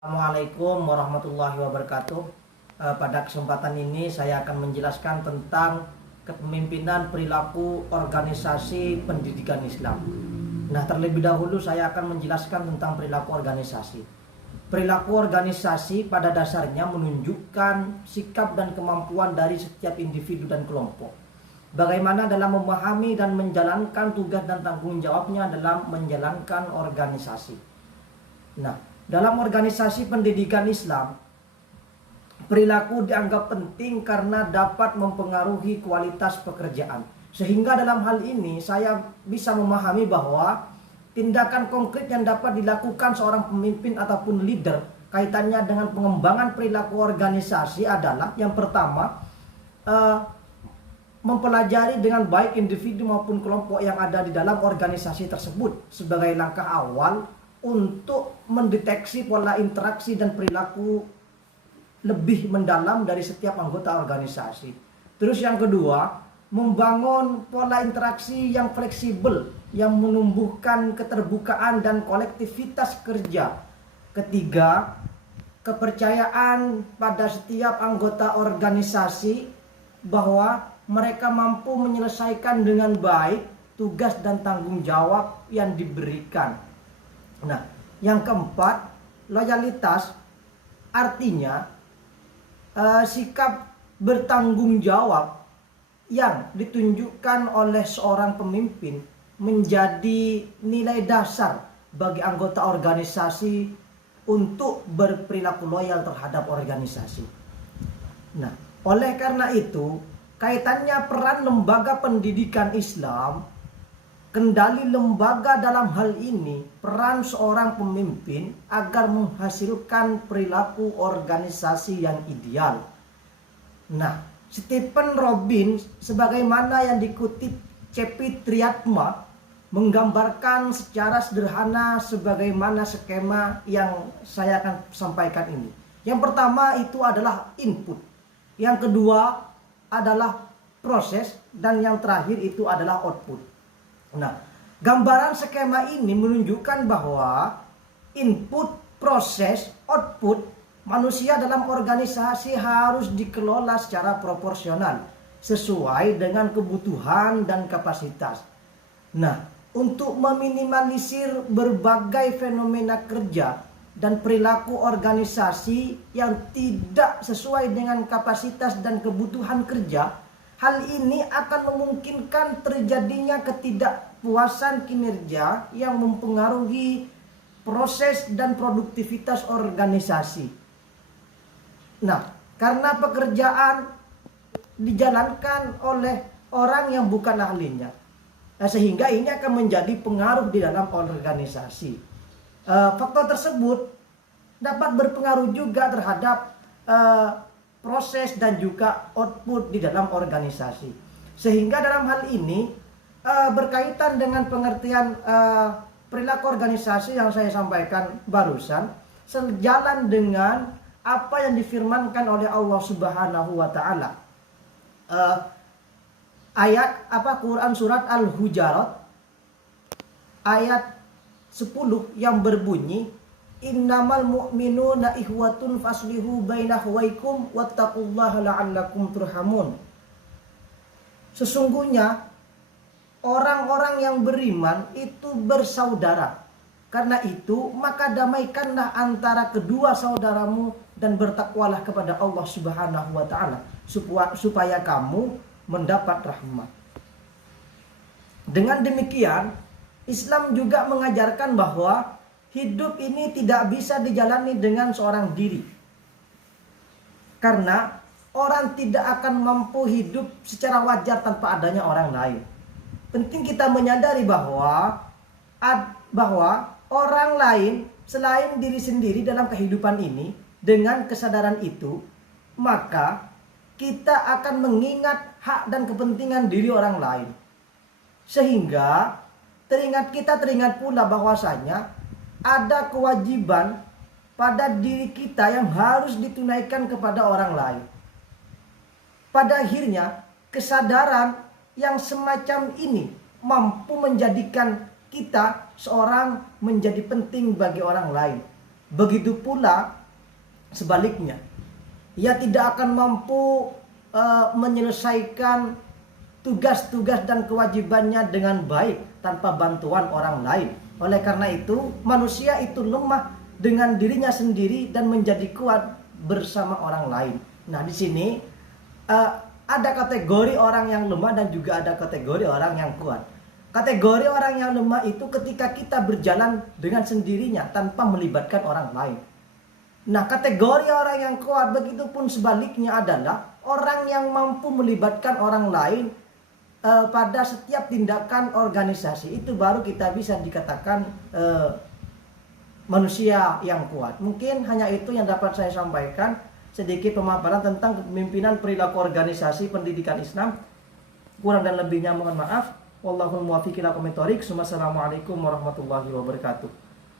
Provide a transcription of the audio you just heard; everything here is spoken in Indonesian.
Assalamualaikum warahmatullahi wabarakatuh. Pada kesempatan ini saya akan menjelaskan tentang kepemimpinan perilaku organisasi pendidikan Islam. Nah, terlebih dahulu saya akan menjelaskan tentang perilaku organisasi. Perilaku organisasi pada dasarnya menunjukkan sikap dan kemampuan dari setiap individu dan kelompok. Bagaimana dalam memahami dan menjalankan tugas dan tanggung jawabnya dalam menjalankan organisasi. Nah, dalam organisasi pendidikan Islam, perilaku dianggap penting karena dapat mempengaruhi kualitas pekerjaan. Sehingga dalam hal ini saya bisa memahami bahwa tindakan konkret yang dapat dilakukan seorang pemimpin ataupun leader kaitannya dengan pengembangan perilaku organisasi adalah yang pertama, mempelajari dengan baik individu maupun kelompok yang ada di dalam organisasi tersebut sebagai langkah awal untuk mendeteksi pola interaksi dan perilaku lebih mendalam dari setiap anggota organisasi. Terus yang kedua, membangun pola interaksi yang fleksibel yang menumbuhkan keterbukaan dan kolektivitas kerja. Ketiga, kepercayaan pada setiap anggota organisasi bahwa mereka mampu menyelesaikan dengan baik tugas dan tanggung jawab yang diberikan. Nah, yang keempat, loyalitas artinya sikap bertanggung jawab yang ditunjukkan oleh seorang pemimpin menjadi nilai dasar bagi anggota organisasi untuk berperilaku loyal terhadap organisasi. Nah, oleh karena itu, kaitannya peran lembaga pendidikan Islam, kendali lembaga dalam hal ini, peran seorang pemimpin agar menghasilkan perilaku organisasi yang ideal. Nah, Stephen Robin sebagaimana yang dikutip C.P. Triatma menggambarkan secara sederhana sebagaimana skema yang saya akan sampaikan ini. Yang pertama itu adalah input, yang kedua adalah proses, dan yang terakhir itu adalah output. Nah, gambaran skema ini menunjukkan bahwa input, proses, output manusia dalam organisasi harus dikelola secara proporsional sesuai dengan kebutuhan dan kapasitas. Nah, untuk meminimalisir berbagai fenomena kerja dan perilaku organisasi yang tidak sesuai dengan kapasitas dan kebutuhan kerja, hal ini akan memungkinkan terjadinya ketidakpuasan kinerja yang mempengaruhi proses dan produktivitas organisasi. Nah, karena pekerjaan dijalankan oleh orang yang bukan ahlinya, sehingga ini akan menjadi pengaruh di dalam organisasi. Faktor tersebut dapat berpengaruh juga terhadap proses dan juga output di dalam organisasi. Sehingga dalam hal ini berkaitan dengan pengertian perilaku organisasi yang saya sampaikan barusan, sejalan dengan apa yang difirmankan oleh Allah Subhanahu wa taala. Quran surat Al-Hujurat ayat 10 yang berbunyi, innamal mu'minuna ikhwatun faslihu baina akhwaykum wattaqullaha la'allakum turhamun. Sesungguhnya orang-orang yang beriman itu bersaudara. Karena itu maka damaikanlah antara kedua saudaramu dan bertakwalah kepada Allah Subhanahu wa taala supaya kamu mendapat rahmat. Dengan demikian, Islam juga mengajarkan bahwa hidup ini tidak bisa dijalani dengan seorang diri. Karena orang tidak akan mampu hidup secara wajar tanpa adanya orang lain. Penting kita menyadari bahwa orang lain selain diri sendiri dalam kehidupan ini. Dengan kesadaran itu, maka kita akan mengingat hak dan kepentingan diri orang lain. Sehingga teringat pula bahwasanya ada kewajiban pada diri kita yang harus ditunaikan kepada orang lain. Pada akhirnya, kesadaran yang semacam ini mampu menjadikan kita seorang menjadi penting bagi orang lain. Begitu pula sebaliknya, ia tidak akan mampu menyelesaikan tugas-tugas dan kewajibannya dengan baik tanpa bantuan orang lain. Oleh karena itu, manusia itu lemah dengan dirinya sendiri dan menjadi kuat bersama orang lain. Nah, di sini ada kategori orang yang lemah dan juga ada kategori orang yang kuat. Kategori orang yang lemah itu ketika kita berjalan dengan sendirinya tanpa melibatkan orang lain. Nah, kategori orang yang kuat begitu pun sebaliknya adalah orang yang mampu melibatkan orang lain pada setiap tindakan organisasi. Itu baru kita bisa dikatakan manusia yang kuat. Mungkin hanya itu yang dapat saya sampaikan, sedikit pemaparan tentang kepemimpinan perilaku organisasi pendidikan Islam. Kurang dan lebihnya mohon maaf. Wallahul muwaffiq ila aqwamit thoriq. Wassalamualaikum warahmatullahi wabarakatuh.